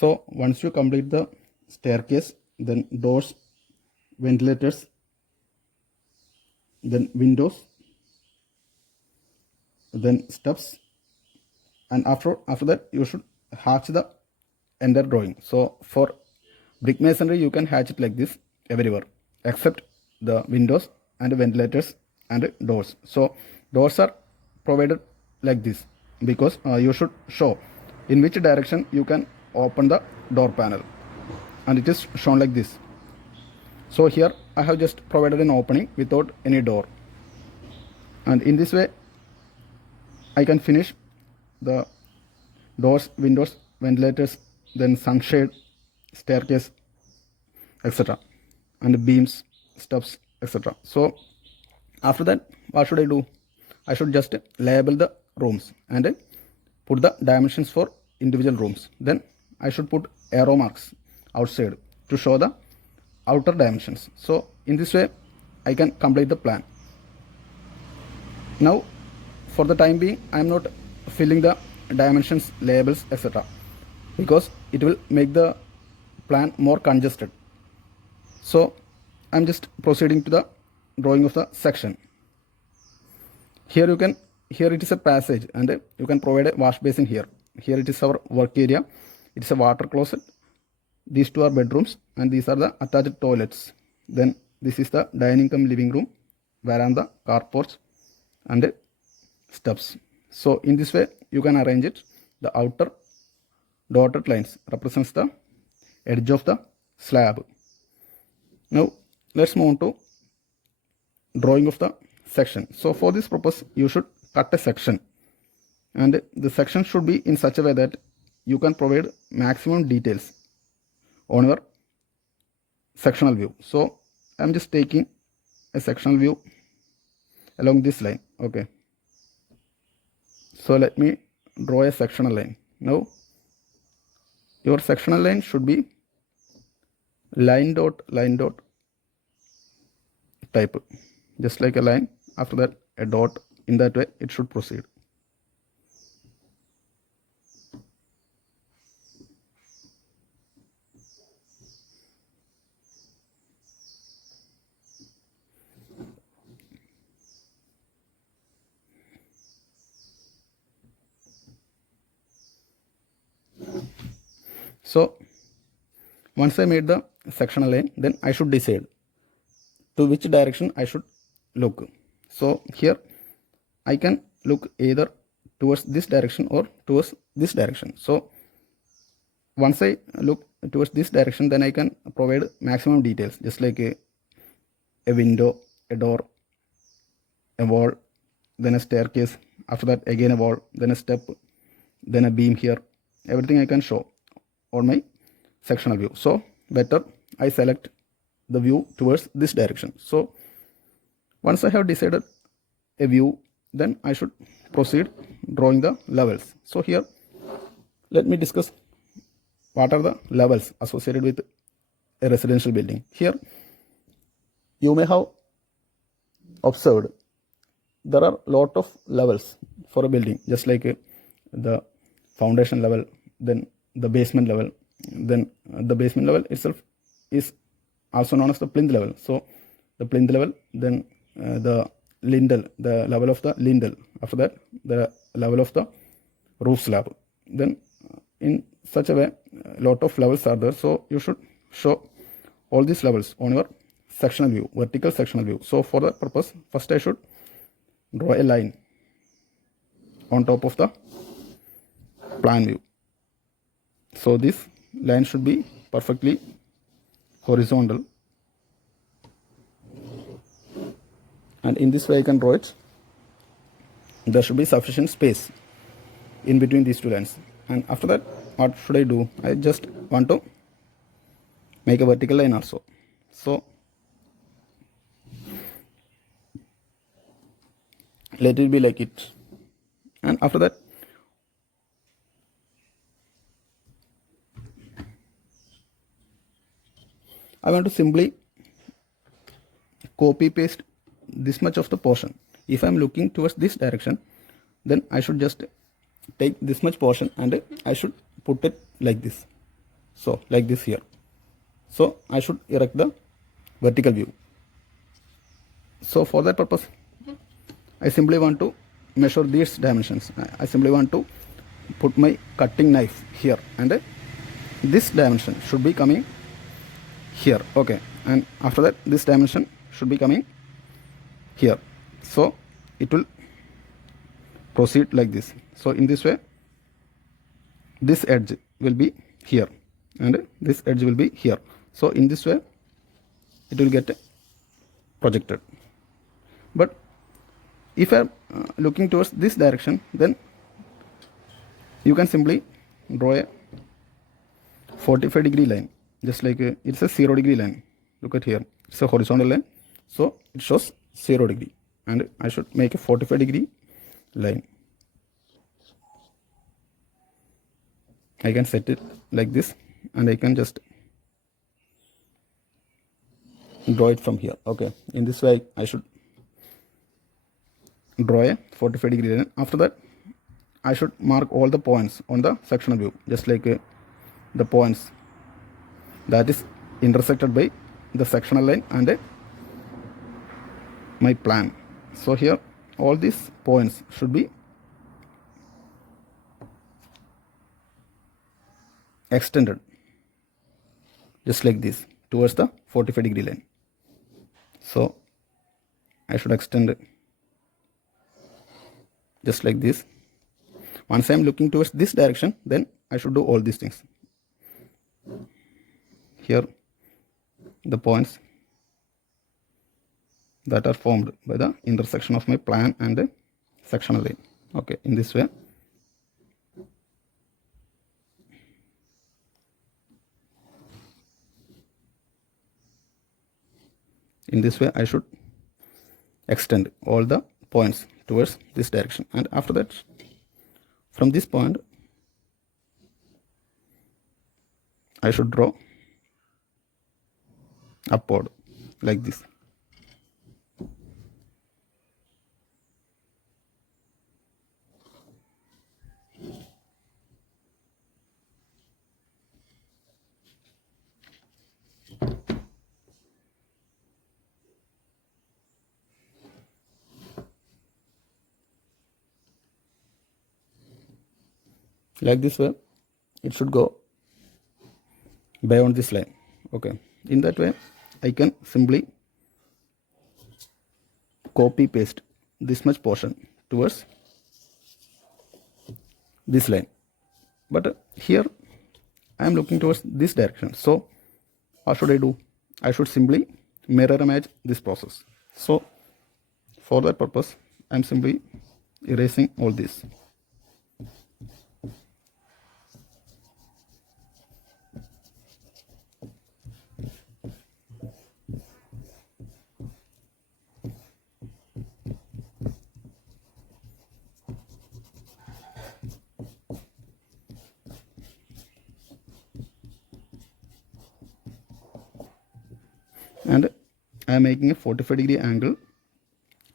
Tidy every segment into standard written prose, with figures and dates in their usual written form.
So once you complete the staircase, then doors, ventilators, then windows, then steps, and after that you should hatch the entire drawing. So for brick masonry you can hatch it like this everywhere except the windows and ventilators and doors. So doors are provided like this because you should show in which direction you can open the door panel, and it is shown like this. So here I have just provided an opening without any door, and in this way I can finish the doors, windows, ventilators, then sunshade, staircase, etc., and beams, steps, etc. So after that, what should I do? I should just label the rooms and put the dimensions for individual rooms. Then I should put arrow marks outside to show the outer dimensions. So in this way I can complete the plan. Now for the time being I am not filling the dimensions, labels, etc., because it will make the plan more congested. So I'm just proceeding to the drawing of the section. Here it is a passage, and you can provide a wash basin here. Here it is our work area. It is a water closet. These two are bedrooms, and these are the attached toilets. Then this is the dining cum living room, veranda, car porch, and steps. So in this way you can arrange it. The outer dotted lines represents the edge of the slab. Now let's move on to drawing of the section. So for this purpose you should cut a section, and the section should be in such a way that you can provide maximum details on your sectional view. So I'm just taking a sectional view along this line. Okay, so let me draw a sectional line. Now your sectional line should be line dot type, just like a line, after that a dot. In that way it should proceed. So once I made the sectional line, then I should decide to which direction I should look. So here I can look either towards this direction or towards this direction. So once I look towards this direction, then I can provide maximum details, just like a window, a door, a wall, then a staircase, after that again a wall, then a step, then a beam here. Everything I can show on my sectional view. So better I select the view towards this direction. So once I have decided a view, then I should proceed drawing the levels. So here let me discuss what are the levels associated with a residential building. Here you may have observed there are lot of levels for a building, just like the foundation level, then the basement level, then the basement level itself is also known as the plinth level. So the plinth level, then the lintel, the level of the lintel, after that the level of the roof slab. Then in such a way a lot of levels are there, so you should show all these levels on your sectional view, vertical sectional view. So for that purpose, first I should draw a line on top of the plan view. So this line should be perfectly horizontal, and in this way I can draw it. There should be sufficient space in between these two lines. And after that, what should I do? I just want to make a vertical line also. So let it be like it, and after that I want to simply copy paste this much of the portion. If I am looking towards this direction, then I should just take this much portion and I should put it like this. So like this here. So I should erect the vertical view. So for that purpose, I simply want to measure these dimensions. I simply want to put my cutting knife here, and this dimension should be coming here. Okay, and after that this dimension should be coming here. So it will proceed like this. So in this way, this edge will be here and this edge will be here. So in this way it will get projected. But if I am looking towards this direction, then you can simply draw a 45-degree line, just like it's a 0-degree line. Look at here, it's a horizontal line, so it shows 0 degree, and I should make a 45-degree line. I can set it like this, and I can just draw it from here. Okay, in this way I should draw a 45-degree line. After that, I should mark all the points on the sectional view, just like the points that is intersected by the sectional line and my plan. So here all these points should be extended just like this towards the 45-degree line. So I should extend it just like this. Once I am looking towards this direction, then I should do all these things. Here the points that are formed by the intersection of my plan and the sectional line. Okay, in this way. In this way I should extend all the points towards this direction, and after that, from this point I should draw upward like this. Like this way it should go beyond this line. Okay, in that way I can simply copy paste this much portion towards this line. But here I am looking towards this direction, so what should I do? I should simply mirror image this process. So for that purpose I am simply erasing all this. And I am making a 45-degree angle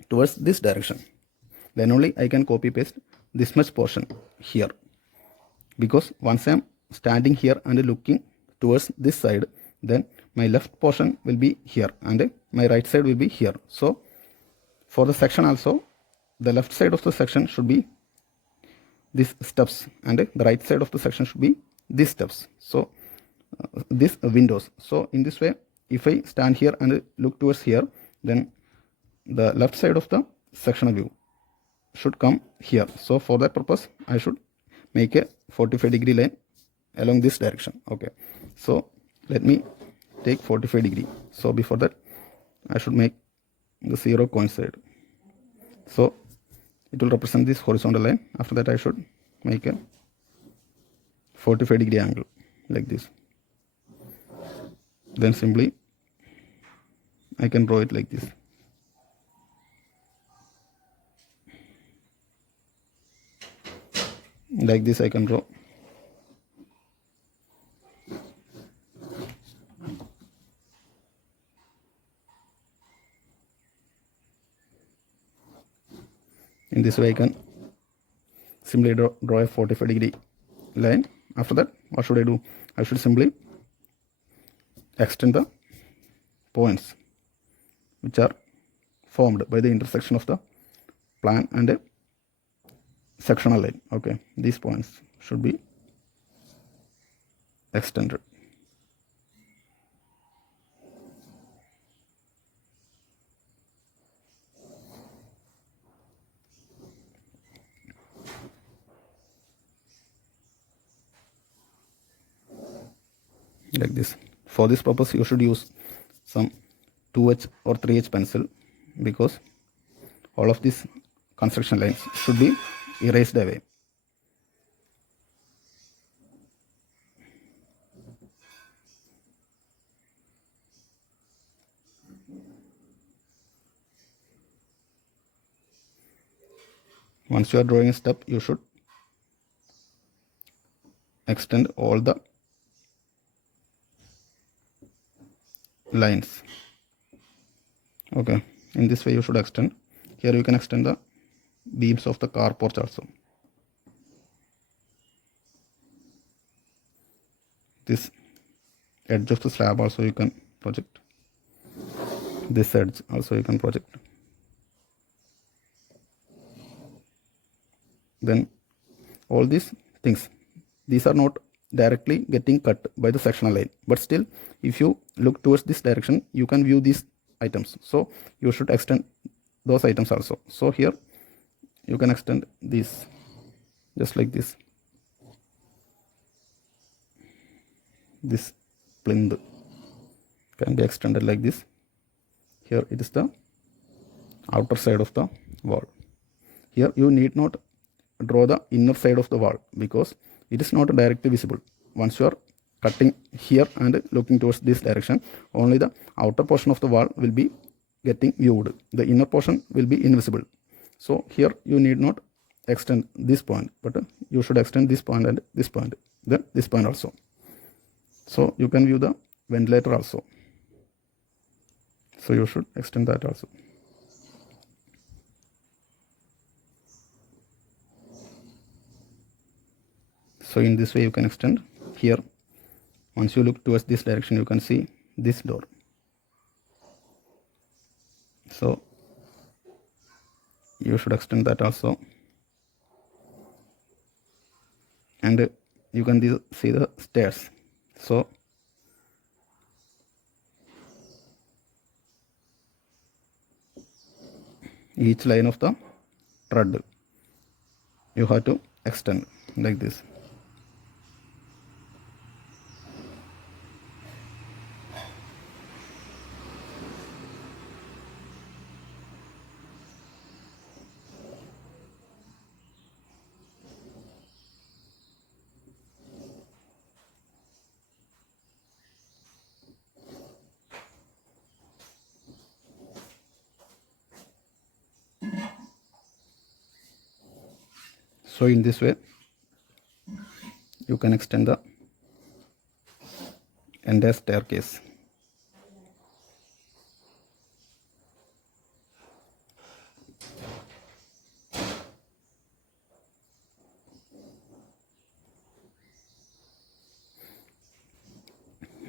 towards this direction. Then only I can copy paste this much portion here, because once I am standing here and looking towards this side, then my left portion will be here and my right side will be here. So for the section also, the left side of the section should be these steps and the right side of the section should be these steps. So these windows. So in this way, if I stand here and look towards here, then the left side of the sectional view should come here. So for that purpose I should make a 45-degree line along this direction. Okay, so let me take 45-degree. So before that I should make the 0 coincide. So it will represent this horizontal line. After that I should make a 45-degree angle like this. Then simply I can draw it like this. Like this I can draw. In this way I can simply draw a 45-degree line After that, what should I do? I should simply extend the points which are formed by the intersection of the plan and a sectional line. Okay, these points should be extended. Like this. For this purpose, you should use some 2H or 3H pencil, because all of these construction lines should be erased away. Once you are drawing a step, you should extend all the lines. Okay, in this way you should extend. Here you can extend the beams of the car porch also. This edge of the slab also you can project. This edge also you can project. Then all these things, these are not directly getting cut by the sectional line, but still if you look towards this direction, you can view these items. So you should extend those items also. So here you can extend this just like this. This plinth can be extended like this. Here it is the outer side of the wall. Here you need not draw the inner side of the wall, because it is not directly visible. Once you are cutting here and looking towards this direction, only the outer portion of the wall will be getting viewed. The inner portion will be invisible. So here you need not extend this point, but you should extend this point and this point, then this point also. So you can view the ventilator also. So you should extend that also. So in this way you can extend. Here, once you look towards this direction, you can see this door. So you should extend that also. And you can see the stairs. So each line of the thread you have to extend like this. So in this way you can extend the entire staircase.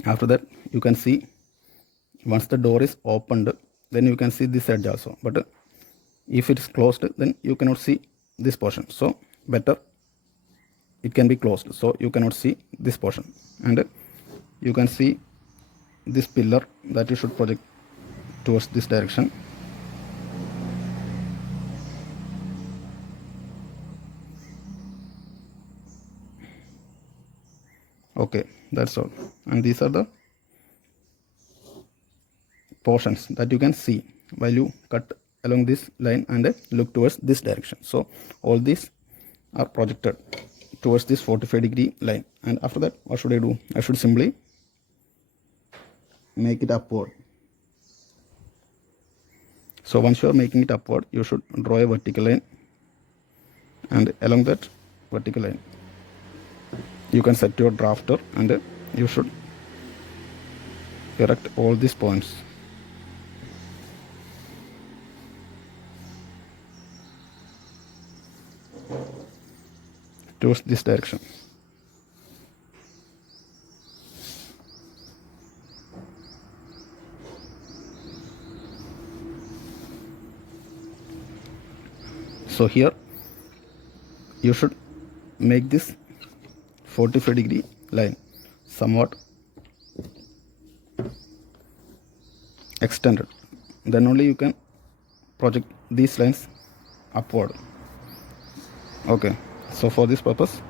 After that, you can see once the door is opened, then you can see this edge also. But if it is closed, then you cannot see this portion. So better it can be closed, so you cannot see this portion. And you can see this pillar that you should project towards this direction. Okay, that's all. And these are the portions that you can see while you cut along this line and look towards this direction. So all these are projected towards this 45-degree line. And after that, what should I do? I should simply make it upward. So once you are making it upward, you should draw a vertical line, and along that vertical line you can set your drafter, and you should erect all these points. Towards this direction. So here you should make this 45-degree line somewhat extended, then only you can project these lines upward. Okay, so for this purpose,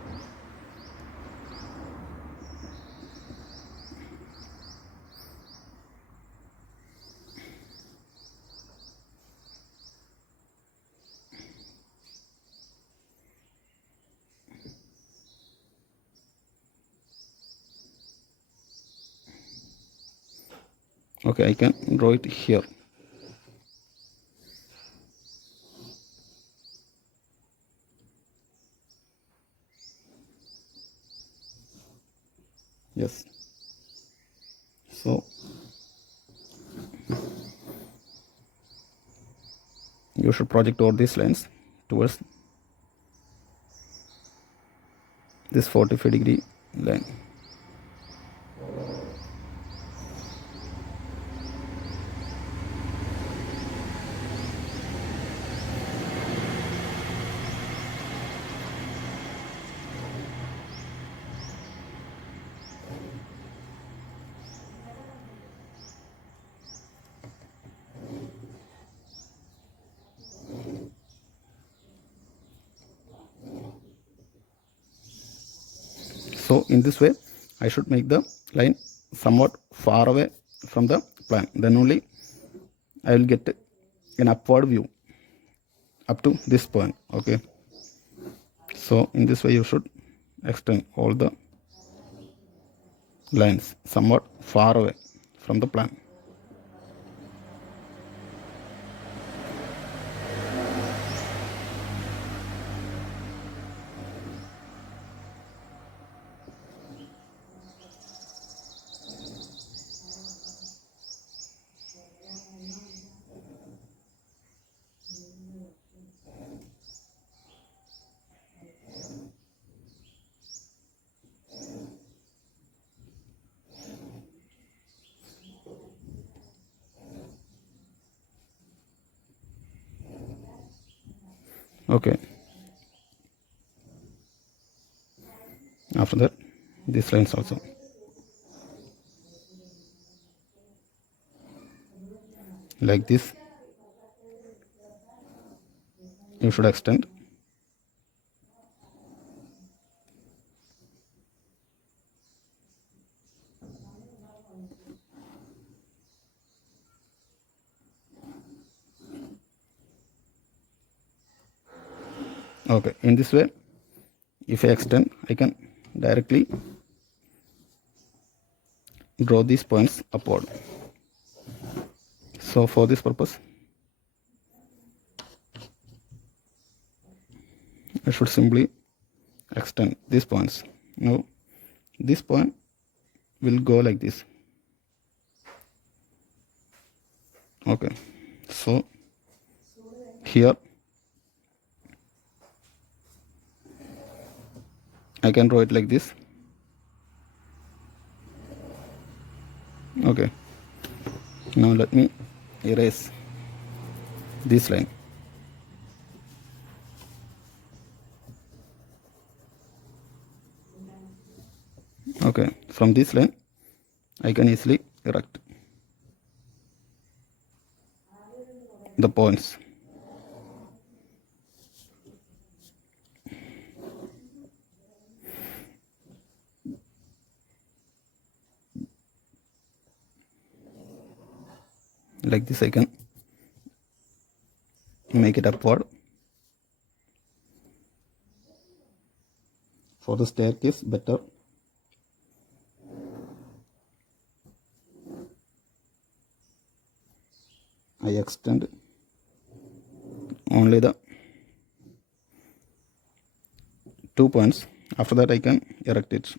okay, I can draw it here. Yes, so you should project all these lines towards this 45-degree line. So in this way I should make the line somewhat far away from the plan, then only I will get an upward view up to this point. Okay, so in this way you should extend all the lines somewhat far away from the plan. Okay, after that these lines also, like this, you should extend. Okay, in this way if I extend, I can directly draw these points upward. So for this purpose I should simply extend these points. Now this point will go like this. Okay, so here I can draw it like this. Okay, now let me erase this line. Okay, from this line I can easily erect the points. Like this I can make it upward. For the staircase, better I extend only the 2 points. After that I can erect it,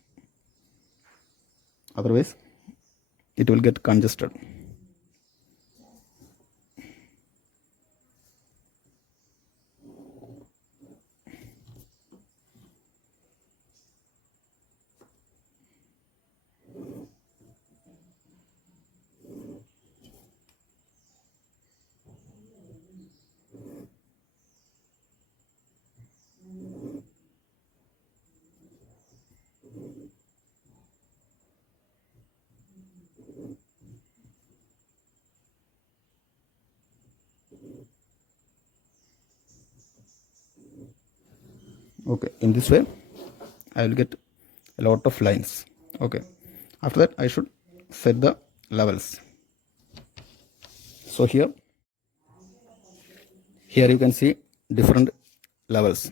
otherwise it will get congested. Okay, in this way I will get a lot of lines. Okay, after that I should set the levels. So here you can see different levels.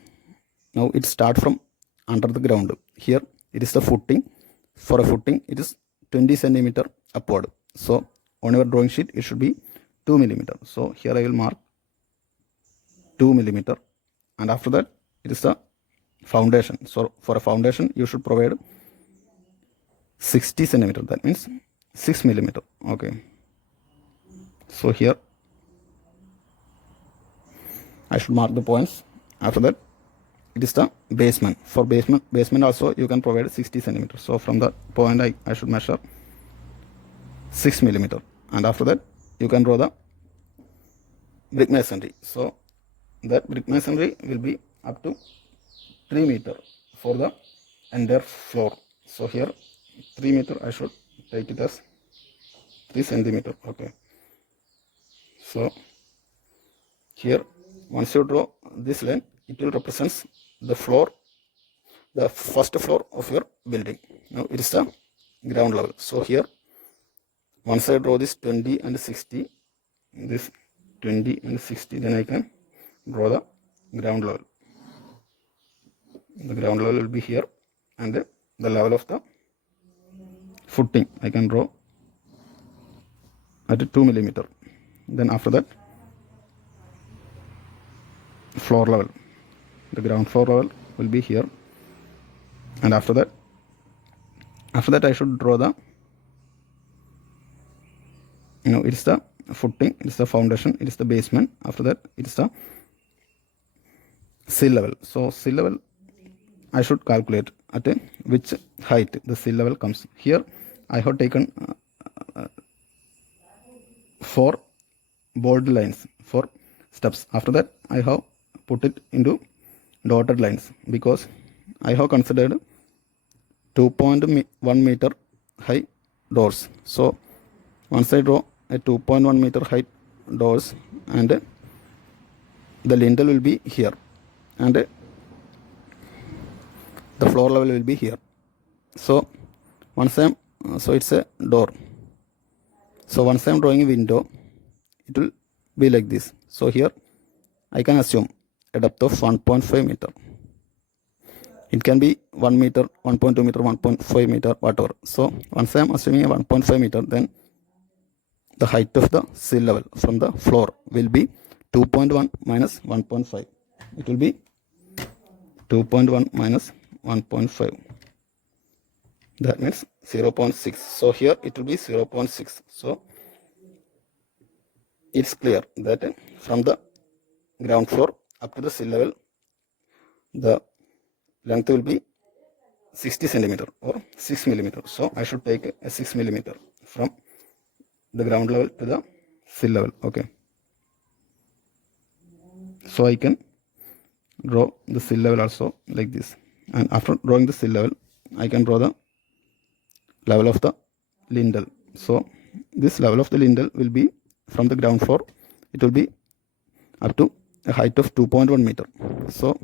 Now it start from under the ground. Here it is the footing. For a footing it is 20 centimeter upward. So on your drawing sheet it should be 2 millimeter. So here I will mark 2 millimeter, and after that it is the foundation. So for a foundation you should provide 60 centimeter, that means 6 millimeter. Okay, so here I should mark the points. After that it is the basement. For basement also you can provide 60 centimeters. So from the point I should measure 6 millimeter, and after that you can draw the brick masonry. So that brick masonry will be up to 3 meter for the entire floor. So here 3 meter I should take it as 3 centimeter. Okay, so here once you draw this line, it will represents the floor, the first floor of your building. Now it is the ground level. So here once I draw this 20 and 60, this 20 and 60, then I can draw the ground level. The ground level will be here, and the level of the footing I can draw at 2 millimeter. Then after that floor level, the ground floor level will be here, and after that I should draw the, it is the footing, it is the foundation, it is the basement. After that it is the sea level. So sea level I should calculate at which height the sea level comes. Here I have taken 4 bold lines for steps. After that I have put it into dotted lines because I have considered 2.1 meter high doors. So once I draw a 2.1 meter height doors, and the lintel will be here, and the floor level will be here. So once I'm so it's a door. So once I'm drawing a window, it will be like this. So here I can assume a depth of 1.5 meter. It can be 1 meter, 1.2 meter, 1.5 meter, whatever. So once I am assuming a 1.5 meter, then the height of the sea level from the floor will be 2.1 minus 1.5. It will be 2.1 minus 1.5. That means 0.6. So here it will be 0.6. So it's clear that from the ground floor up to the sea level, the length will be 60 centimeter or 6 millimeter. So I should take a 6 millimeter from the ground level to the sea level. Okay, so I can draw the sea level also like this, and after drawing the sea level I can draw the level of the lintel. So this level of the lintel will be from the ground floor, it will be up to a height of 2.1 meter. So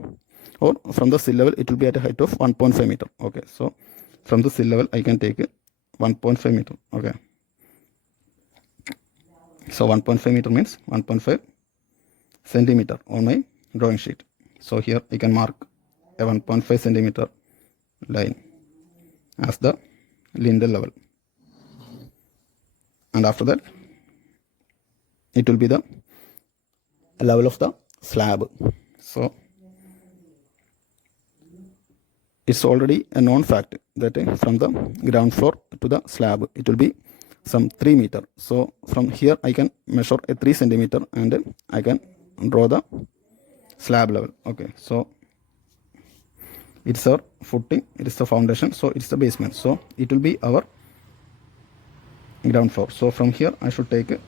or from the sea level it will be at a height of 1.5 meter. Okay, so from the sea level I can take 1.5 meter. Okay, so 1.5 meter means 1.5 centimeter on my drawing sheet. So here I can mark a 1.5 centimeter line as the lintel level, and after that it will be the level of the slab. So it's already a known fact that from the ground floor to the slab it will be some 3 meter. So from here I can measure a 3 centimeter and I can draw the slab level. Okay, so it's our footing, it is the foundation, so it's the basement. So it will be our ground floor. So from here I should take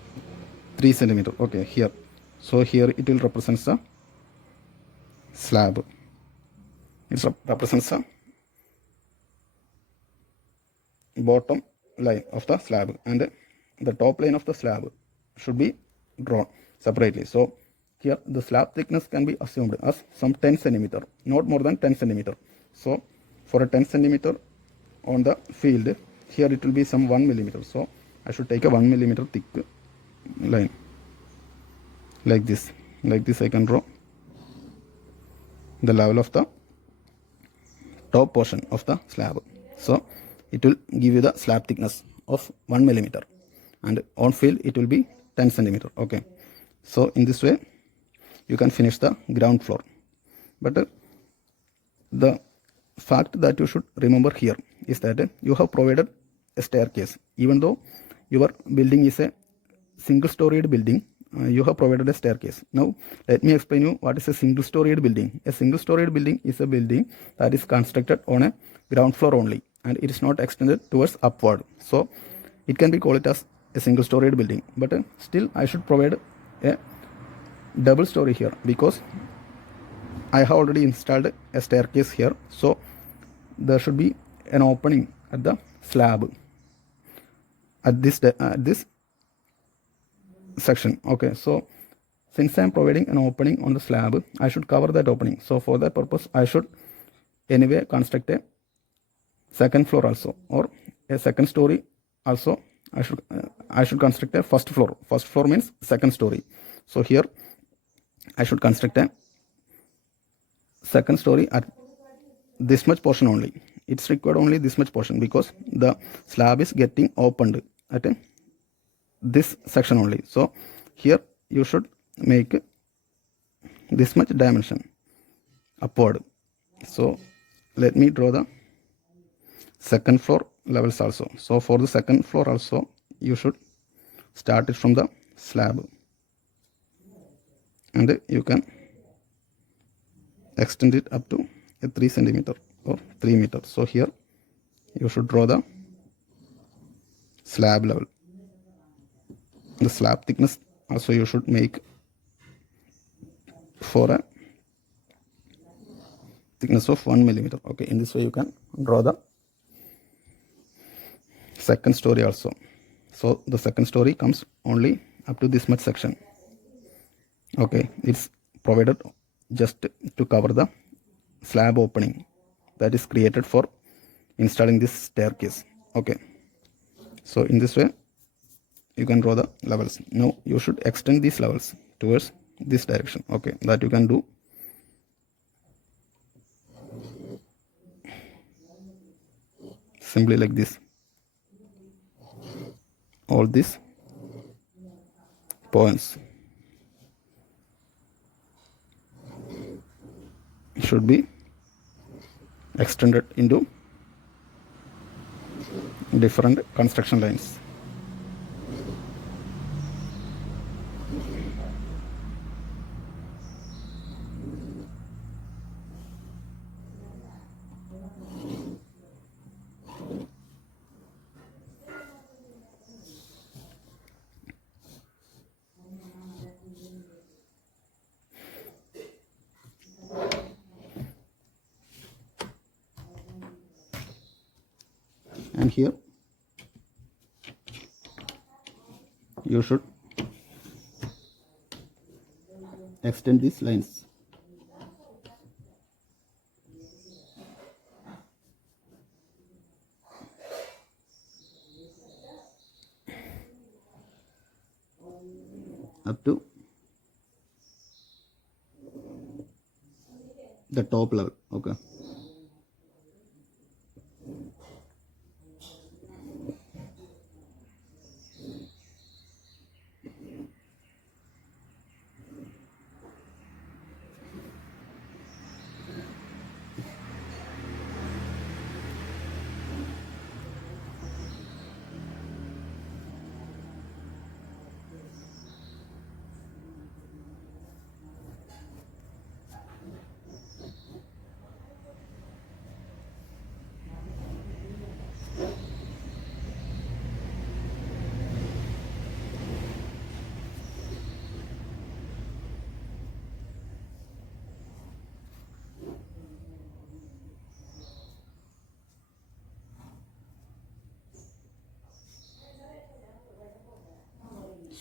3 centimeter. Okay, here. So here it will represent the slab. It represents the bottom line of the slab, and the top line of the slab should be drawn separately. So here the slab thickness can be assumed as some 10 centimeter, not more than 10 centimeter. So for a 10 centimeter on the field, here it will be some 1 millimeter. So I should take a 1 millimeter thick line like this. Like this I can draw the level of the top portion of the slab. So it will give you the slab thickness of 1 millimeter, and on field it will be 10 centimeter. Okay, so in this way you can finish the ground floor. But the fact that you should remember here is that you have provided a staircase. Even though your building is a single storied building, you have provided a staircase. Now let me explain you what is a single storied building. A single storied building is a building that is constructed on a ground floor only, and it is not extended towards upward. So it can be called as a single storied building. But still I should provide a double story here, because I have already installed a staircase here. So there should be an opening at the slab at this section. Okay, so since I am providing an opening on the slab, I should cover that opening. So for that purpose I should anyway construct a second floor also, or a second story also. I should construct a first floor. First floor means second story. So here I should construct a second story at this much portion only. It's required only this much portion, because the slab is getting opened at this section only. So here you should make this much dimension upward. So let me draw the second floor levels also. So for the second floor also you should start it from the slab, and you can extend it up to a 3 centimeter or 3 meter. So here you should draw the slab level. The slab thickness also you should make for a thickness of 1 millimeter. Okay, in this way you can draw the second story also. So the second story comes only up to this much section. Okay, it's provided just to cover the slab opening that is created for installing this staircase. Okay, so in this way you can draw the levels. Now you should extend these levels towards this direction. Okay, that you can do simply like this. All these points should be extended into different construction lines. And here you should extend these lines. Up to the top level. Okay,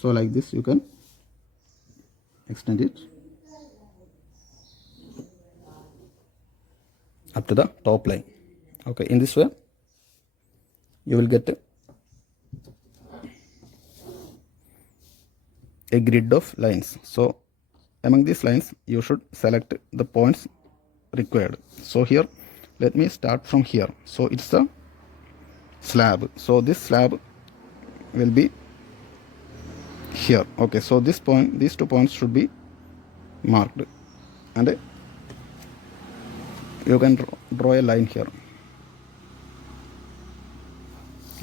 so like this you can extend it. up to the top line. Okay, in this way you will get a grid of lines. So among these lines you should select the points required. So here let me start from here. So it's a slab, so this slab will be here. Okay, so these 2 points should be marked, and you can draw a line here,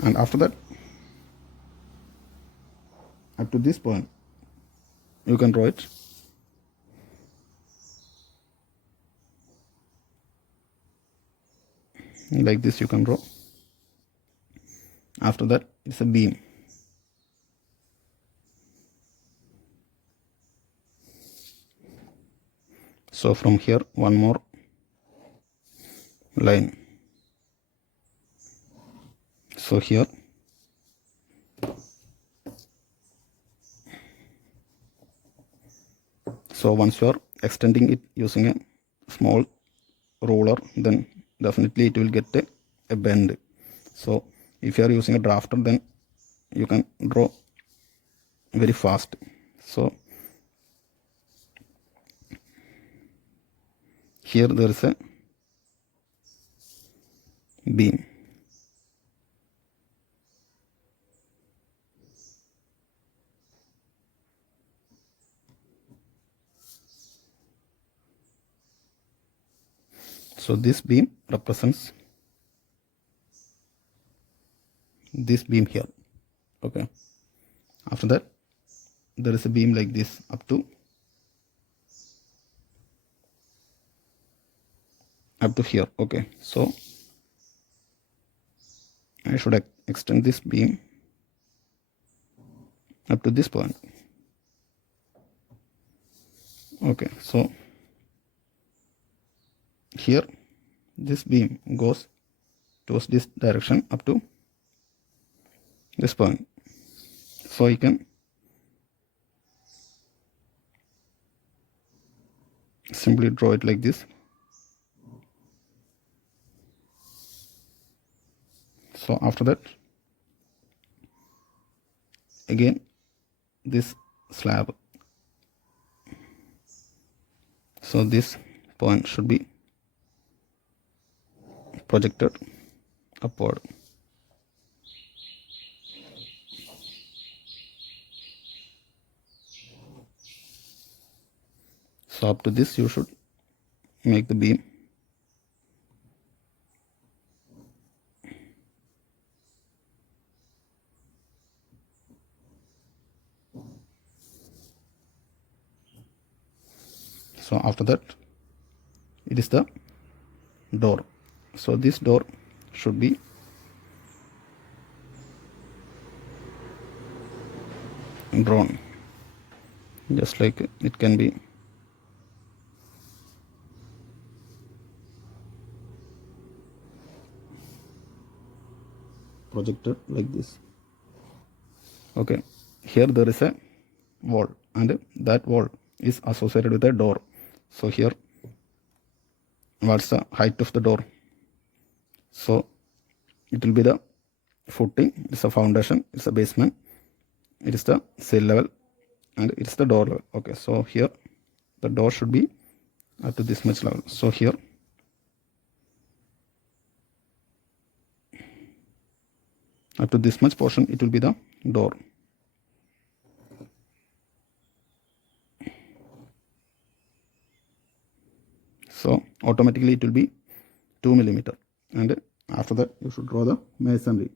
and after that up to this point you can draw it like this. You can draw. After that it's a beam. So from here one more line. So here so once you are extending it using a small ruler, then definitely it will get a bend. So if you are using a drafter, then you can draw very fast. So here there is a beam. So this beam represents this beam here. Okay, after that there is a beam like this up to here. Okay, so I should extend this beam up to this point. Okay, so here this beam goes towards this direction up to this point. So you can simply draw it like this. So after that again this slab, so this point should be projected upward. So up to this you should make the beam. So after that it is the door. So this door should be drawn just like it can be projected like this. Okay, here there is a wall and that wall is associated with a door. So here what's the height of the door? So it will be the footing, it's a foundation, it's a basement, it is the sill level, and it's the door level. Okay, so here the door should be up to this much level. So here up to this much portion it will be the door. So automatically it will be 2 millimeter, and after that you should draw the masonry.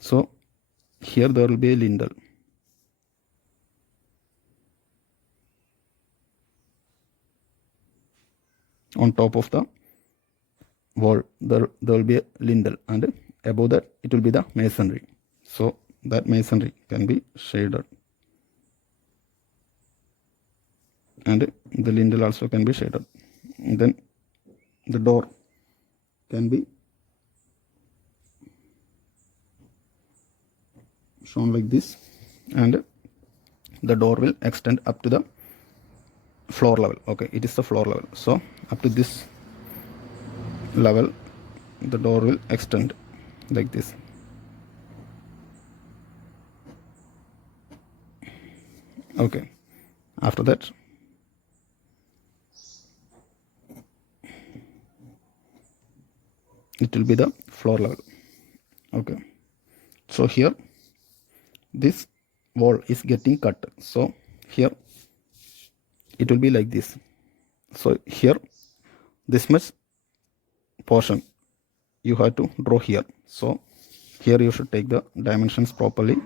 So here there will be a lintel. On top of the wall there will be a lintel, and above that it will be the masonry. So that masonry can be shaded, and the lintel also can be shaded. And then the door can be shown like this, and the door will extend up to the floor level. Okay, it is the floor level, so up to this level the door will extend like this. Okay, after that it will be the floor level. Okay, so here this wall is getting cut, so here it will be like this. So here this much portion you have to draw here. So here you should take the dimensions properly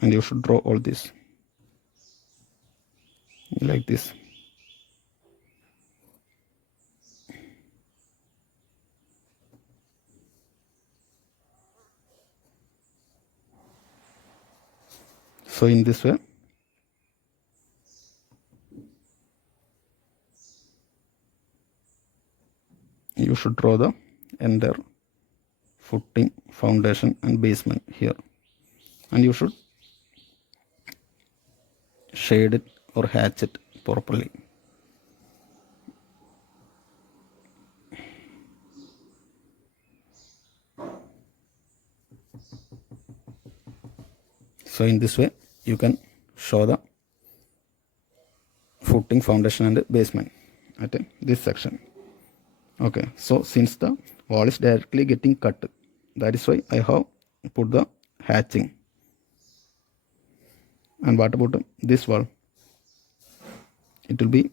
and you should draw all this like this. So in this way you should draw the entire footing, foundation and basement here, and you should shade it or hatch it properly. So in this way you can show the footing, foundation and basement at this section. Okay, so since the wall is directly getting cut, that is why I have put the hatching. And what about this wall? It will be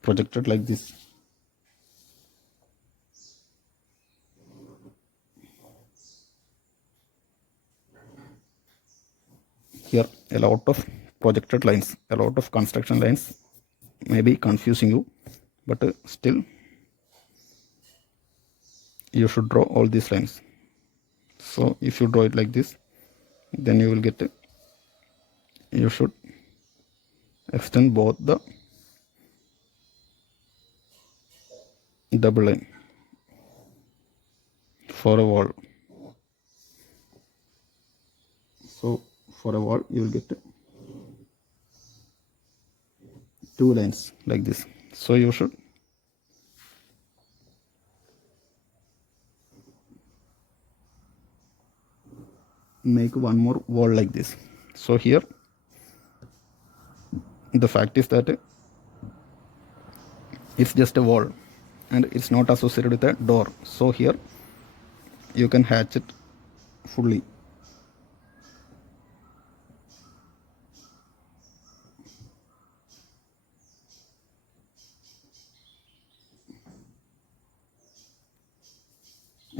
projected like this. Here a lot of projected lines, a lot of construction lines may be confusing you, but still you should draw all these lines. So if you draw it like this, then you will get you should extend both the double line for a wall. So for a wall you will get 2 lines like this. So you should make one more wall like this. So here the fact is that it's just a wall and it's not associated with a door, so here you can hatch it fully.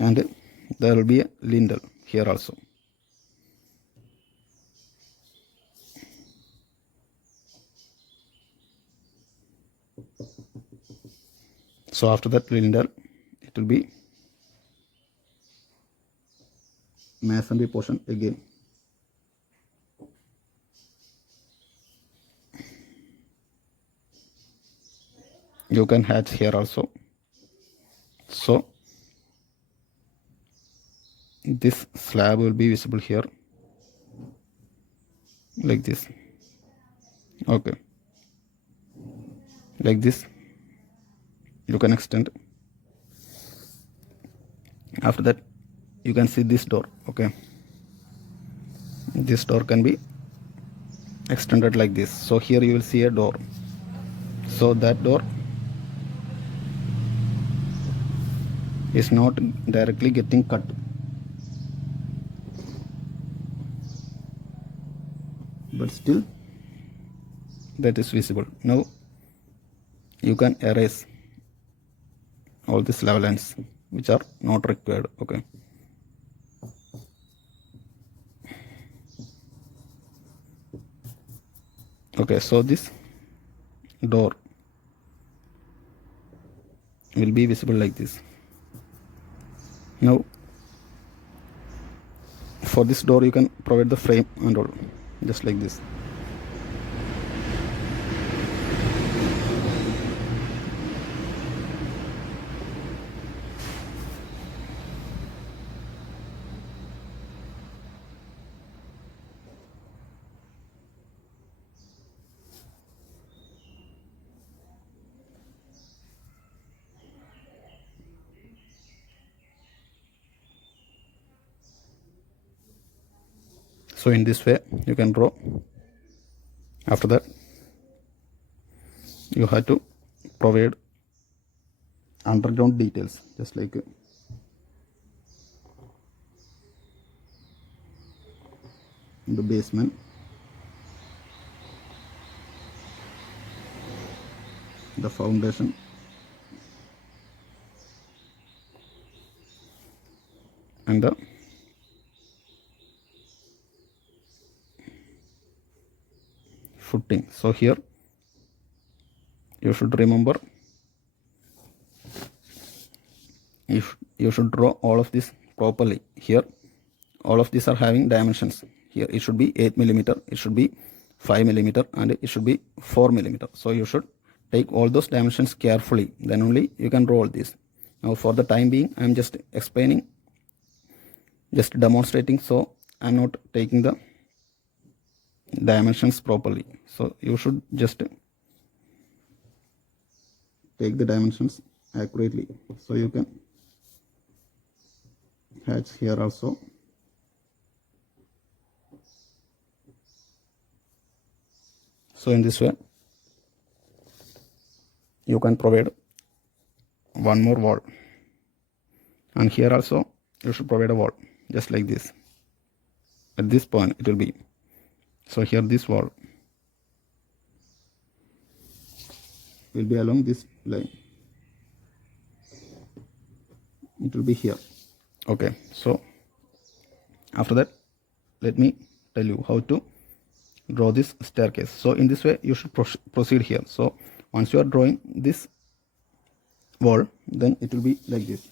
And there will be a lintel here also. So after that lintel, it will be masonry portion again. You can hatch here also. So this slab will be visible here like this. Okay, like this you can extend. After that you can see this door. Okay, this door can be extended like this. So here you will see a door, so that door is not directly getting cut, but still that is visible. Now you can erase all these level lines which are not required. Okay, okay, so this door will be visible like this. Now for this door you can provide the frame and all, just like this. So in this way you can draw. After that you have to provide underground details, just like the basement, the foundation, and the footing. So here you should remember, if you should draw all of this properly. Here all of these are having dimensions. Here it should be 8 millimeter, it should be 5 millimeter, and it should be 4 millimeter. So you should take all those dimensions carefully, then only you can draw all this. Now for the time being I am just explaining, just demonstrating, so I am not taking the dimensions properly. So you should just take the dimensions accurately, so you can hatch here also. So in this way you can provide one more wall, and here also you should provide a wall just like this. At this point it will be, so here this wall will be along this line, it will be here. Okay, so after that let me tell you how to draw this staircase. So in this way you should proceed here. So once you are drawing this wall, then it will be like this.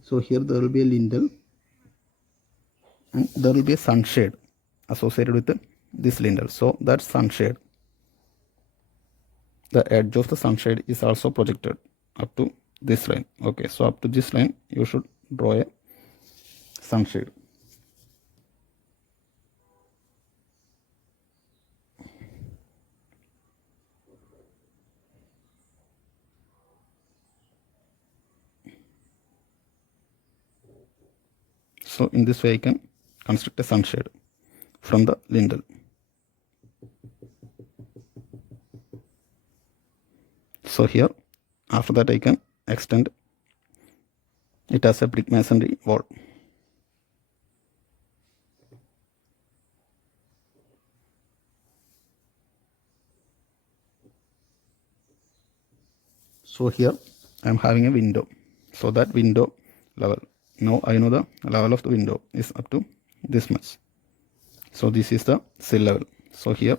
So here there will be a lintel, and there will be a sunshade associated with this lintel. So that sunshade, the edge of the sunshade is also projected up to this line. Okay, so up to this line you should draw a sunshade. So in this way I can construct a sunshade from the lintel. So here after that I can extend it as a brick masonry wall. So here I am having a window, so that window level, now I know the level of the window is up to this much. So this is the sill level. So here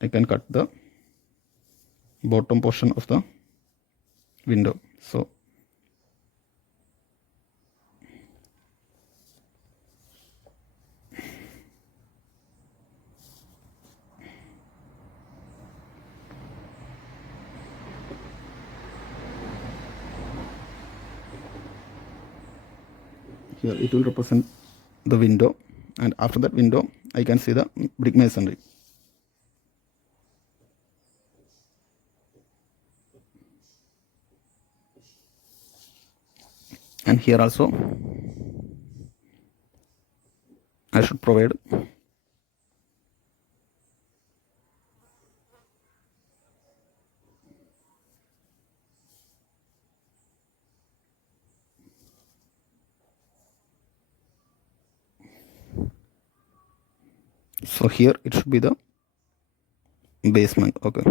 I can cut the bottom portion of the window. So here it will represent the window, and after that window I can see the brick masonry. And here also I should provide so here it should be the basement. Okay,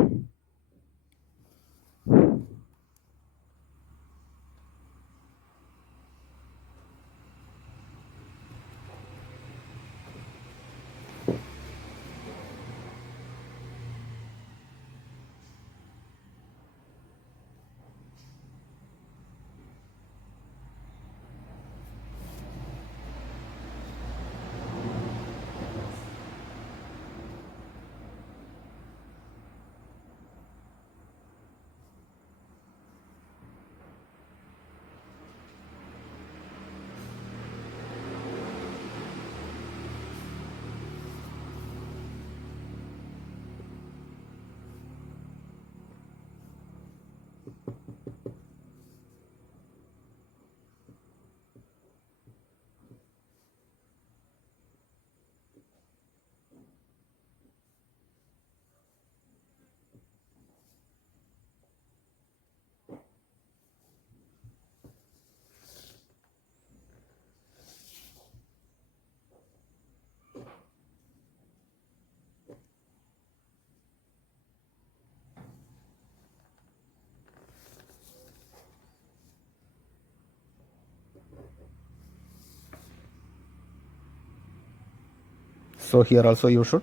So here also you should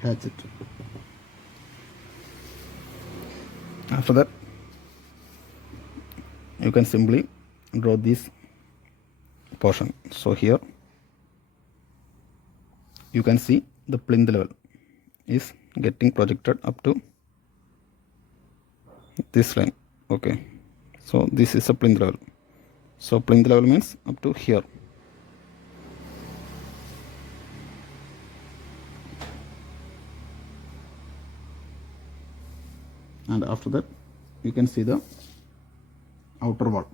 hatch it. After that, you can simply draw this portion. So here you can see the plinth level is getting projected up to this line. Okay, so this is a plinth level. So plinth level means up to here. And after that you can see the outer wall.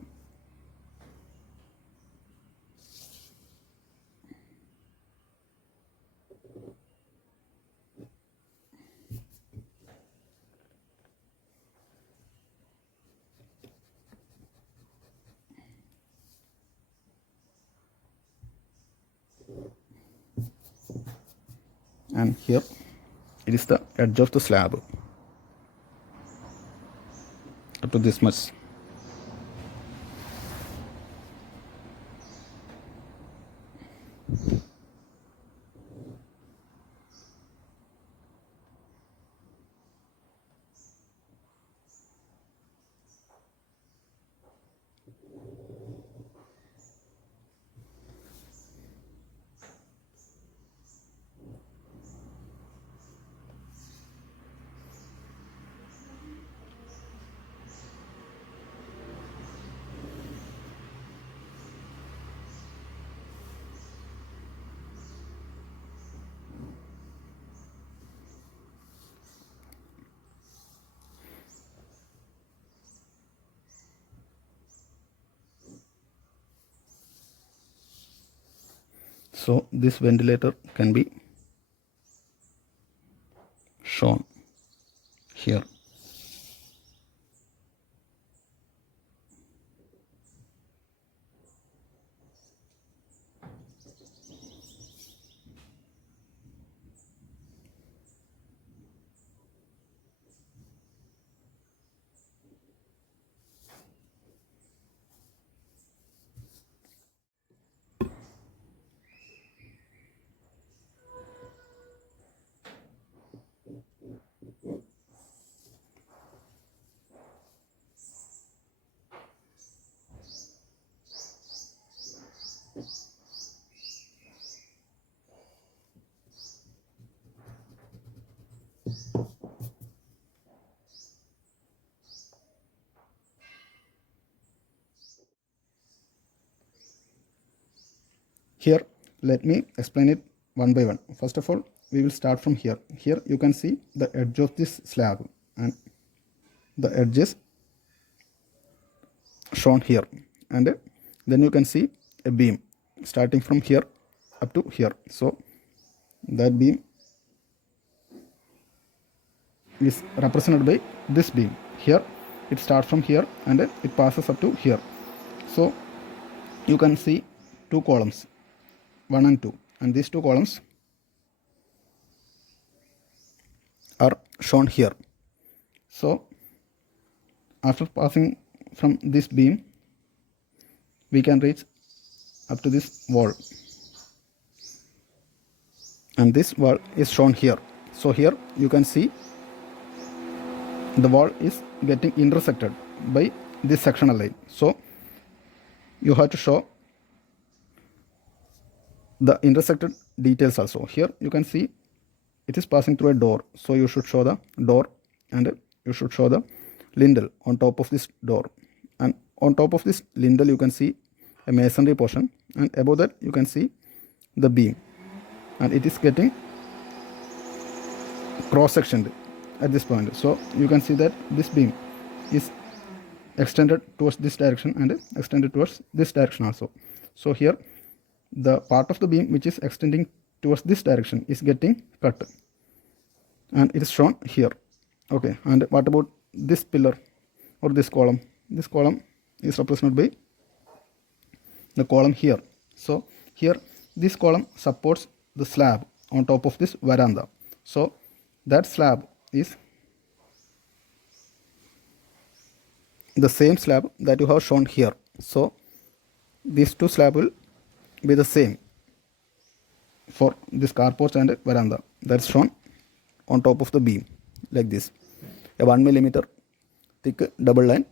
And here it is the edge of the slab up to this much. So this ventilator can be shown here. Here let me explain it one by one. First of all, we will start from here. Here you can see the edge of this slab and the edges shown here, and then you can see a beam starting from here up to here. So that beam is represented by this beam. Here it starts from here and it passes up to here. So you can see two columns, 1 and 2, and these two columns are shown here. So after passing from this beam, we can reach up to this wall, and this wall is shown here. So here you can see the wall is getting intersected by this sectional line. So you have to show the intersected details also. Here you can see it is passing through a door, so you should show the door, and you should show the lintel on top of this door, and on top of this lintel you can see a masonry portion, and above that you can see the beam, and it is getting cross sectioned at this point. So you can see that this beam is extended towards this direction and extended towards this direction also. So here the part of the beam which is extending towards this direction is getting cut, and it is shown here. Okay, and what about this pillar or this column? This column is represented by the column here. So here this column supports the slab on top of this veranda. So that slab is the same slab that you have shown here. So these two slabs will be the same. for this carport and veranda. That's shown on top of the beam like this. A 1 millimeter thick double line.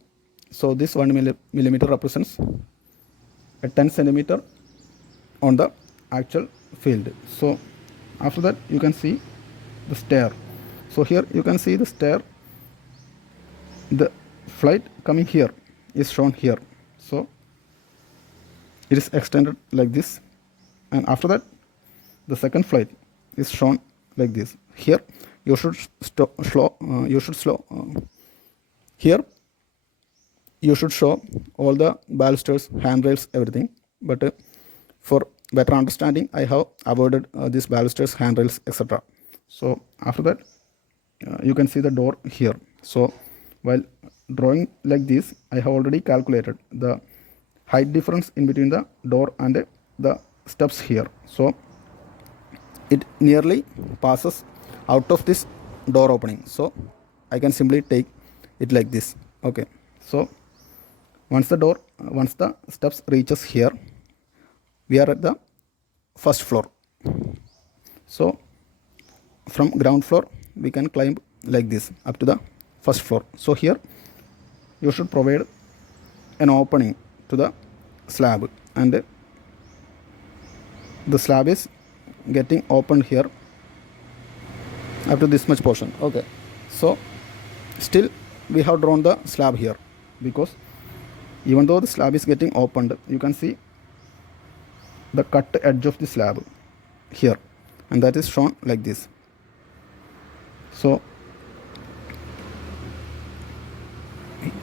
So this 1 millimeter represents a 10 centimeter on the actual field. So after that you can see the stair. So here you can see the stair. The flight coming here is shown here. So it is extended like this, and after that the second flight is shown like this. Here you should slow here you should show all the balusters, handrails, everything, but for better understanding I have avoided these balusters, handrails, etc. So after that you can see the door here. So while drawing like this I have already calculated the height difference in between the door and the steps here. So it nearly passes out of this door opening, so I can simply take it like this. Okay, so once the steps reaches here, we are at the first floor. So from ground floor we can climb like this up to the first floor. So here you should provide an opening to the slab, and the slab is getting opened here up to this much portion. Okay, so still we have drawn the slab here, because even though the slab is getting opened, you can see the cut edge of the slab here, and that is shown like this. So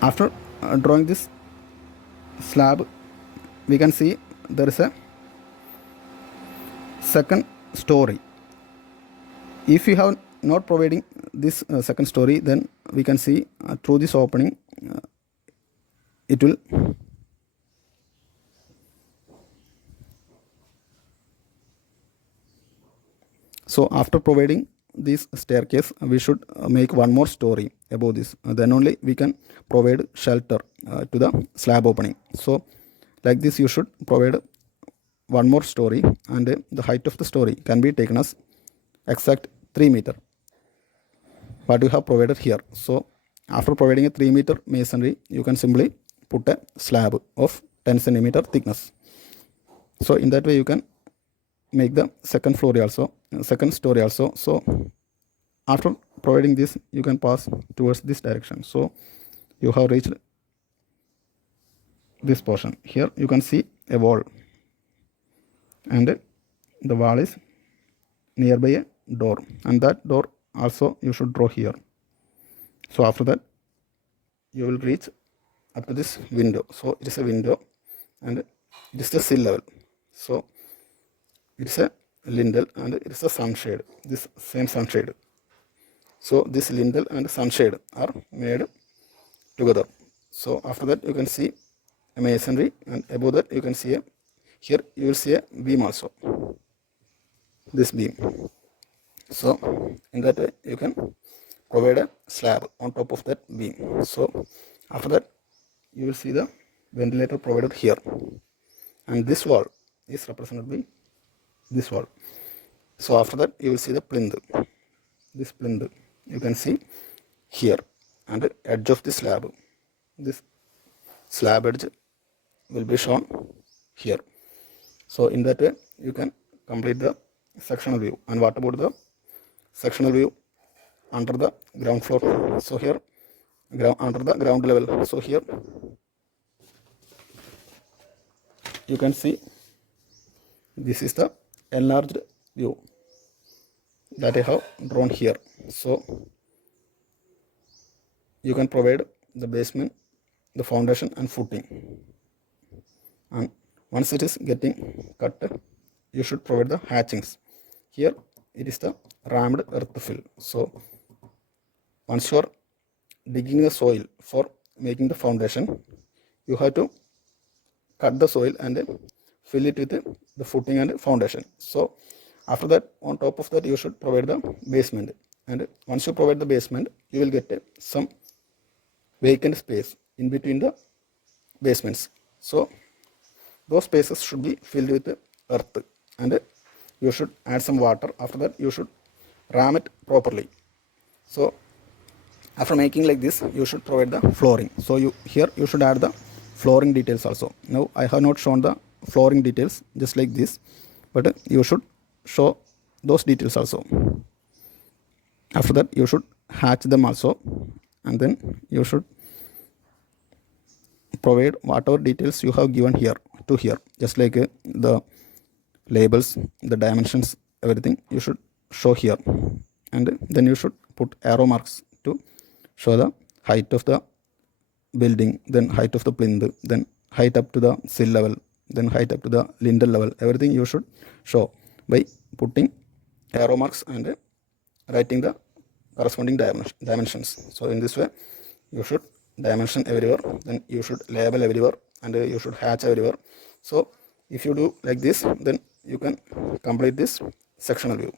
after drawing this slab, we can see there is a second story. If you have not providing this second story, then we can see through this opening it will so after providing this staircase we should make one more story above this, then only we can provide shelter to the slab opening. So like this you should provide one more story, and the height of the story can be taken as exact 3 meter what you have provided here. So after providing a 3 meter masonry, you can simply put a slab of 10 centimeter thickness. So in that way you can make the second story also. So after providing this you can pass towards this direction. So you have reached this portion. Here you can see a wall, and the wall is nearby a door, and that door also you should draw here. So after that you will reach up to this window. So it is a window and it is the sill level. So it is a lintel and it is a sunshade, this same sunshade. So this lintel and sunshade are made together. So after that you can see a masonry, and above that you can see a, here you will see a beam also, this beam. So in that way you can provide a slab on top of that beam. So after that you will see the ventilator provided here, and this wall is represented by this wall. So after that you will see the plinth, this plinth you can see here, and the edge of the slab, this slab edge will be shown here. So in that way you can complete the sectional view. And what about the sectional view under the ground floor? So here under the ground level, so here you can see this is the enlarged view that I have drawn here. So you can provide the basement, the foundation and footing, and once it is getting cut you should provide the hatchings. Here it is the rammed earth fill. So once you are digging the soil for making the foundation, you have to cut the soil and fill it with the footing and foundation. So after that, on top of that you should provide the basement, and once you provide the basement you will get some vacant space in between the basements. So those spaces should be filled with earth, and you should add some water. After that you should ram it properly. So after making like this, you should provide the flooring. So here you should add the flooring details also. Now I have not shown the flooring details just like this, but you should show those details also. After that you should hatch them also, and then you should provide whatever details you have given here to here, just like the labels, the dimensions, everything you should show here. And then you should put arrow marks to show the height of the building, then height of the plinth, then height up to the sill level, then height up to the lintel level. Everything you should show by putting arrow marks and writing the corresponding dimensions. So in this way you should dimension everywhere, then you should label everywhere, and you should hatch everywhere. So if you do like this, then you can complete this sectional view.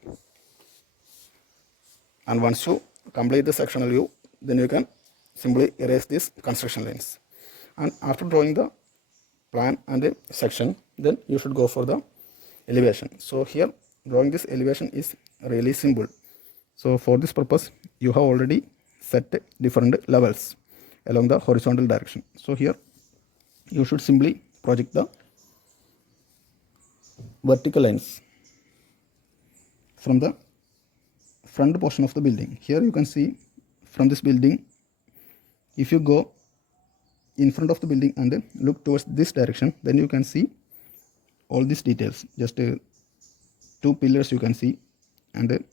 And once you complete the sectional view, then you can simply erase these construction lines. And after drawing the plan and the section, then you should go for the elevation. So here drawing this elevation is really simple. So for this purpose you have already set different levels along the horizontal direction. So here you should simply project the vertical lines from the front portion of the building. Here you can see from this building, if you go in front of the building and look towards this direction, then you can see all these details. Just two pillars you can see, and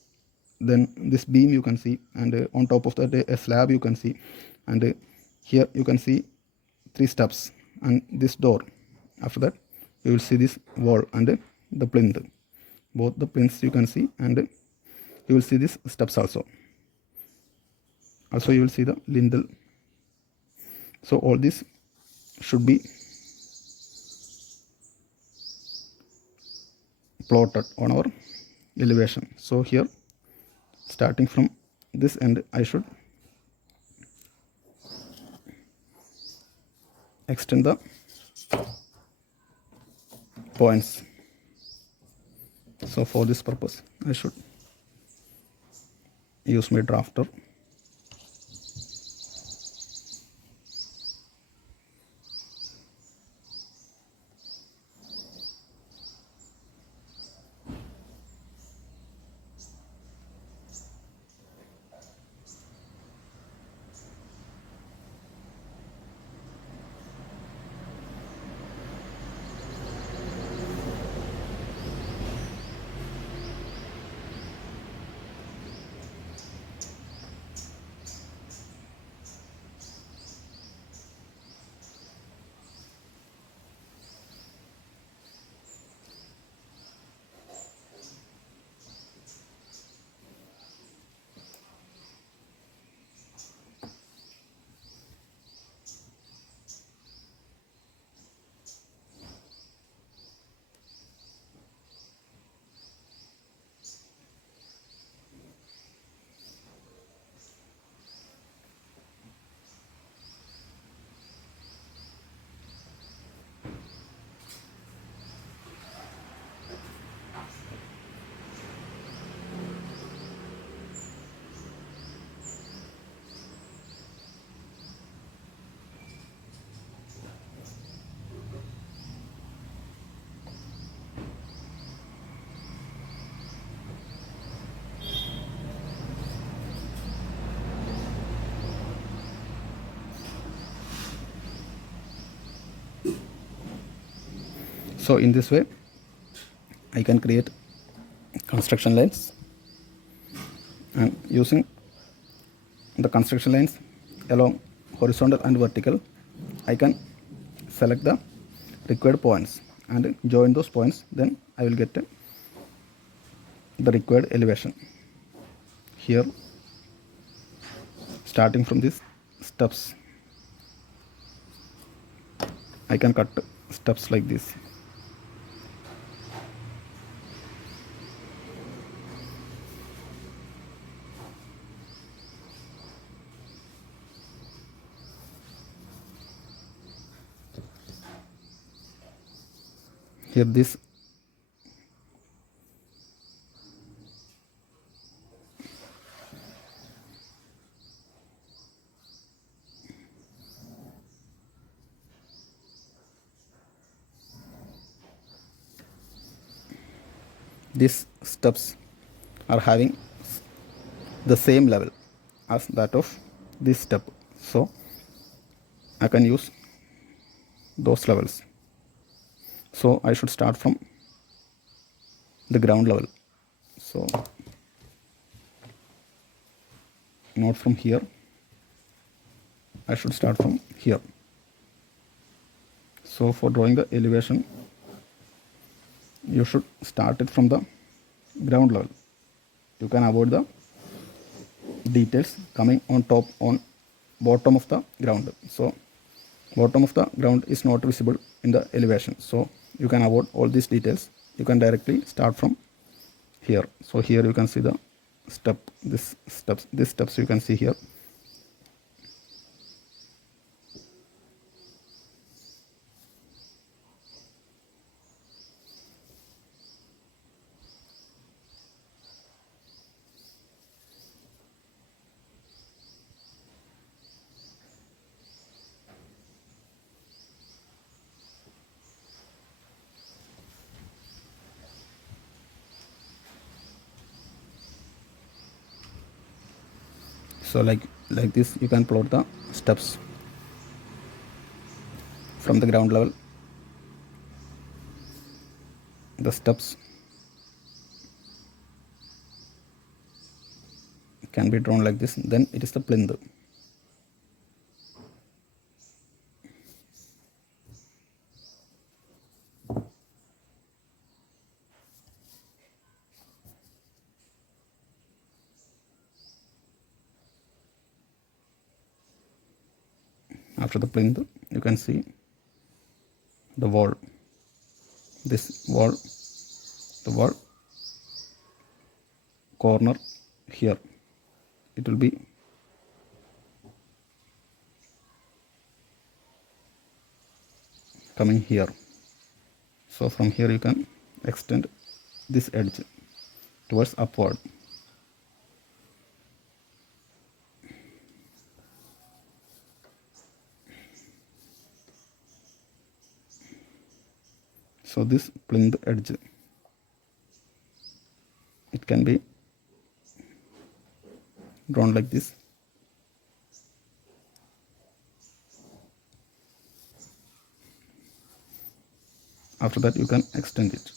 then this beam you can see, and on top of that a slab you can see, and here you can see 3 steps and this door. After that you will see this wall and the plinth. Both the plinths you can see, and you will see these steps also. Also you will see the lintel. So all this should be plotted on our elevation. So here starting from this end, I should extend the points. So for this purpose I should use my drafter. So in this way I can create construction lines, and using the construction lines along horizontal and vertical, I can select the required points and join those points. Then I will get the required elevation. Here starting from these steps, I can cut steps like this. Here this these steps are having the same level as that of this step, so I can use those levels. So I should start from the ground level, so not from here, I should start from here. So for drawing the elevation, you should start it from the ground level. You can avoid the details coming on top, on bottom of the ground. So bottom of the ground is not visible in the elevation, so you can avoid all these details. You can directly start from here. So here you can see the step, this steps you can see here. So like this you can plot the steps from the ground level. The steps can be drawn like this, then it is the plinth. After the plinth, you can see the wall, this wall, the wall corner here, it will be coming here. So from here you can extend this edge towards upward. So this plinth edge, it can be drawn like this. After that you can extend it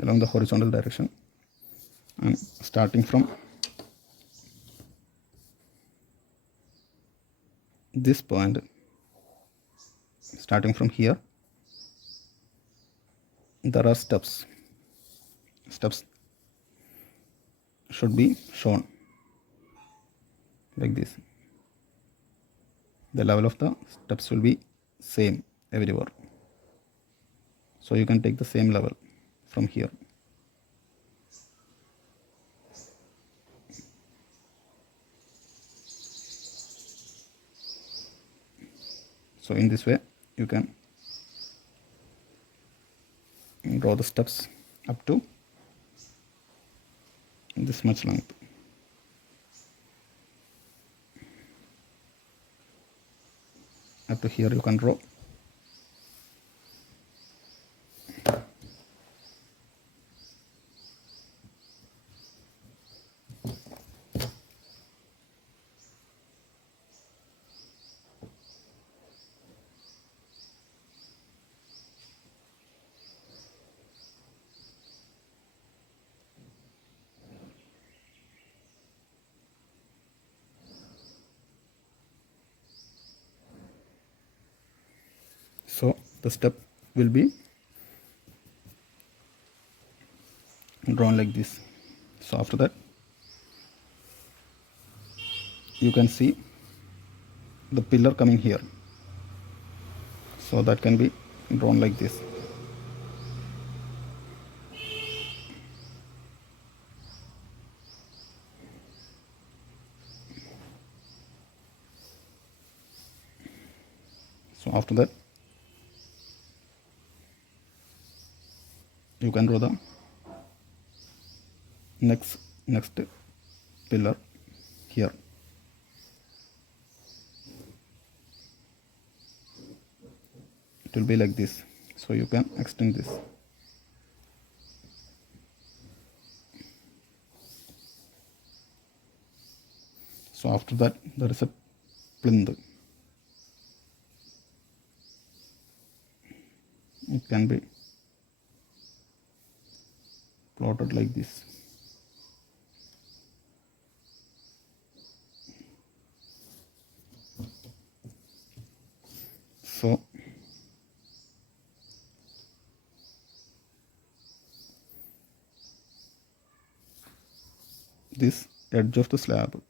along the horizontal direction, and starting from this point, starting from here, there are steps should be shown like this. The level of the steps will be same everywhere, so you can take the same level from here. So in this way you can draw the steps up to this much length. Up to here you can draw. So the step will be drawn like this. So after that you can see the pillar coming here, so that can be drawn like this. So after that you can draw the next pillar here. It will be like this. So you can extend this. So after that there is a plinth. It can be plotted like this. So this edge of the slab,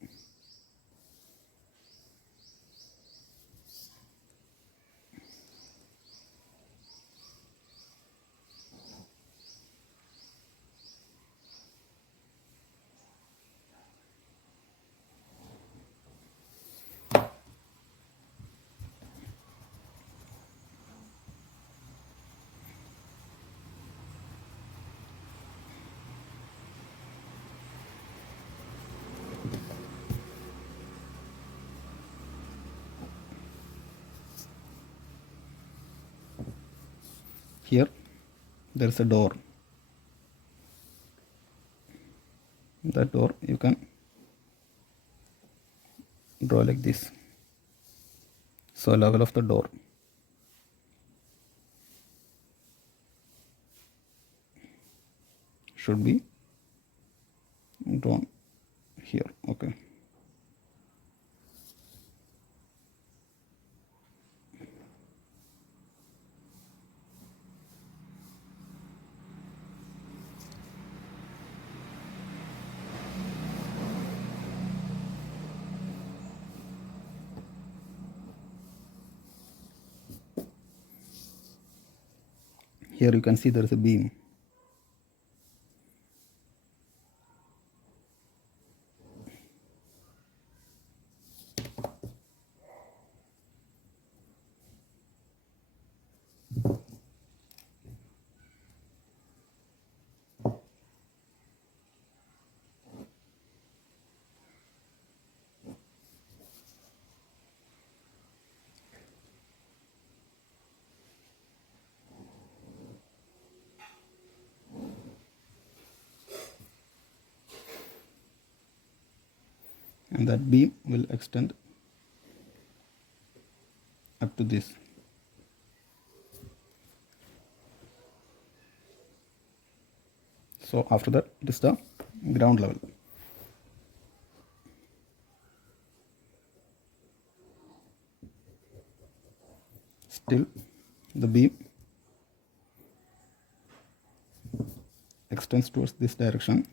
here there is a door. That door you can draw like this. So level of the door should be drawn here. Okay. Here you can see there is a beam. And that beam will extend up to this. So after that it is the ground level. Still the beam extends towards this direction.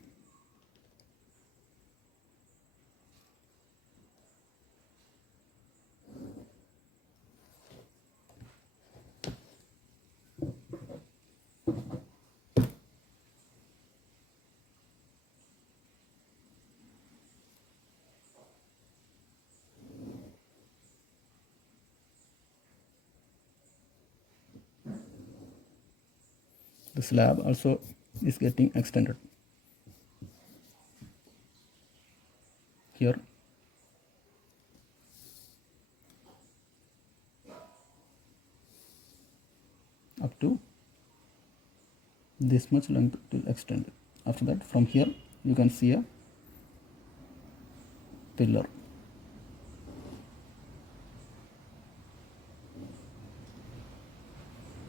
The slab also is getting extended. Here up to this much length it will extend. After that from here you can see a pillar.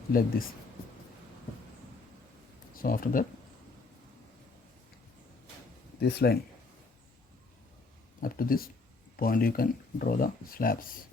Like this. So after that this line up to this point you can draw the slabs.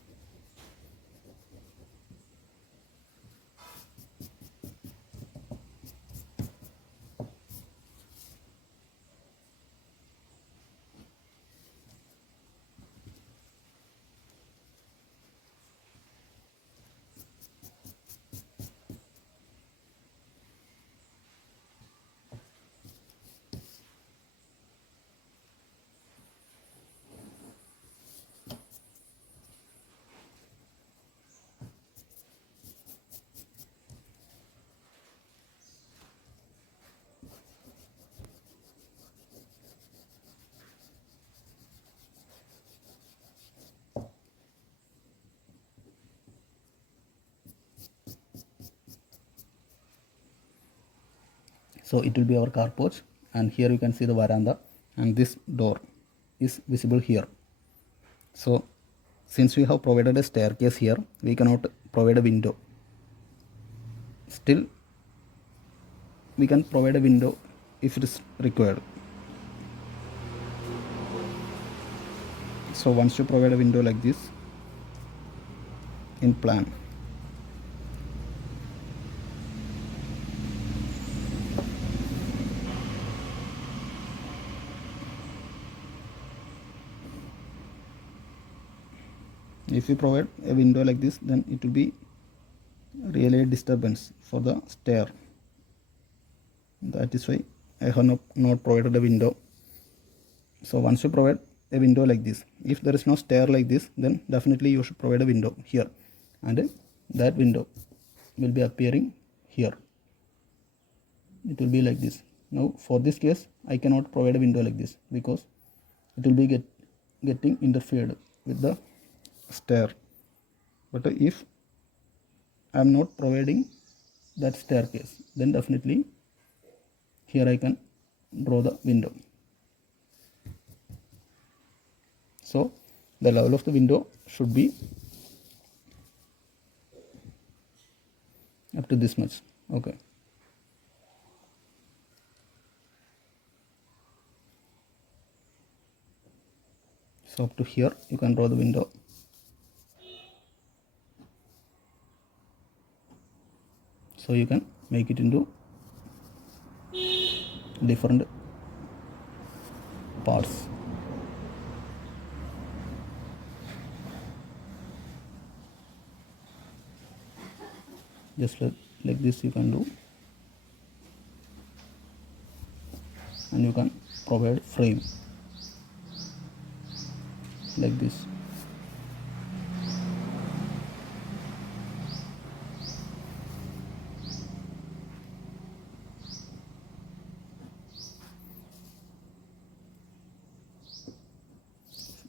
So it will be our car porch, and here you can see the veranda, and this door is visible here. So since we have provided a staircase here, we cannot provide a window. Still we can provide a window if it is required. So once you provide a window like this in plan, if you provide a window like this, then it will be really a disturbance for the stair. That is why I have not provided a window. So once you provide a window like this, if there is no stair like this, then definitely you should provide a window here, and that window will be appearing here. It will be like this. Now for this case I cannot provide a window like this because it will be getting interfered with the stair. But if I am not providing that staircase, then definitely here I can draw the window. So the level of the window should be up to this much. Okay. So up to here you can draw the window. So you can make it into different parts. Just like this you can do, and you can provide frame like this.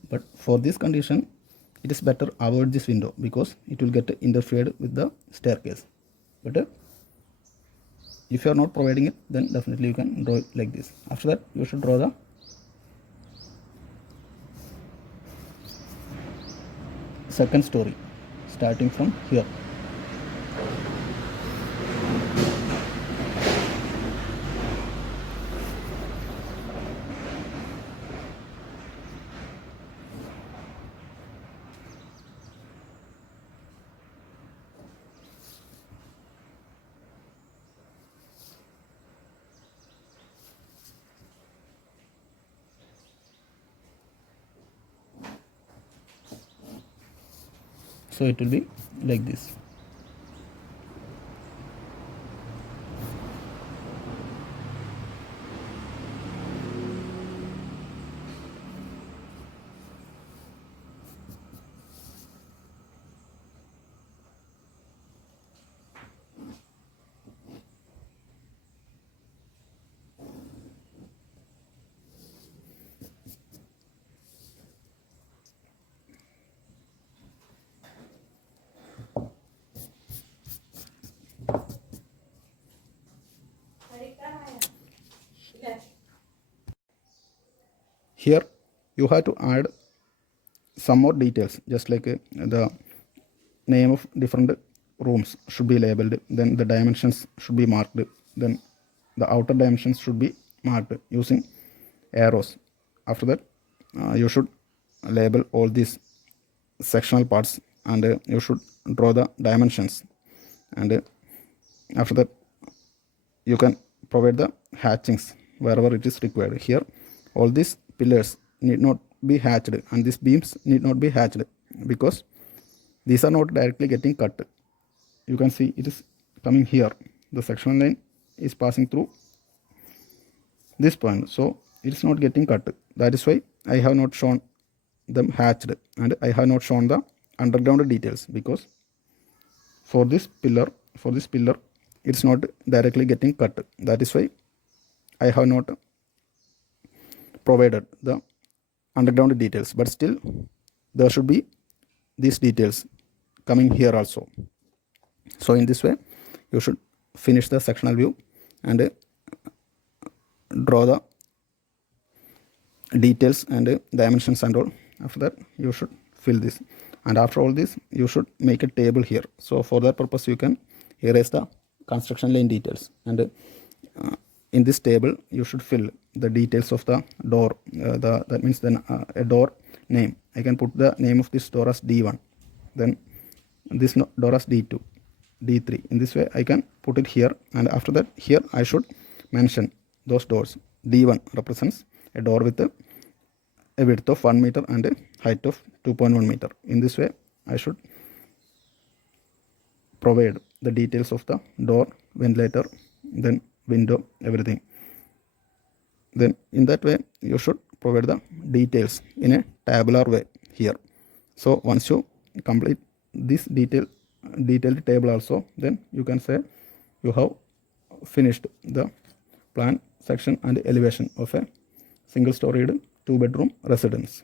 But for this condition it is better avoid this window because it will get interfered with the staircase. But if you are not providing it, then definitely you can draw it like this. After that you should draw the second story starting from here. So it will be like this. Here you have to add some more details, just like the name of different rooms should be labeled, then the dimensions should be marked, then the outer dimensions should be marked using arrows. After that you should label all these sectional parts, and you should draw the dimensions, and after that you can provide the hatchings wherever it is required. Here all these pillars need not be hatched and these beams need not be hatched because these are not directly getting cut. You can see it is coming here. The sectional line is passing through this point, so it is not getting cut. That is why I have not shown them hatched, and I have not shown the underground details because for this pillar it's not directly getting cut. That is why I have not provided the underground details, but still there should be these details coming here also. So in this way you should finish the sectional view, and draw the details and dimensions and all. After that you should fill this, and after all this you should make a table here. So for that purpose you can erase the construction line details, and in this table you should fill the details of the door. That means then a door name. I can put the name of this door as D1, then this door as D2, D3. In this way I can put it here, and after that here I should mention those doors. D1 represents a door with a width of 1 meter and a height of 2.1 meter. In this way I should provide the details of the door, ventilator, then window, everything. Then in that way you should provide the details in a tabular way here. So once you complete this detailed table also, then you can say you have finished the plan, section and elevation of a single storied 2-bedroom residence.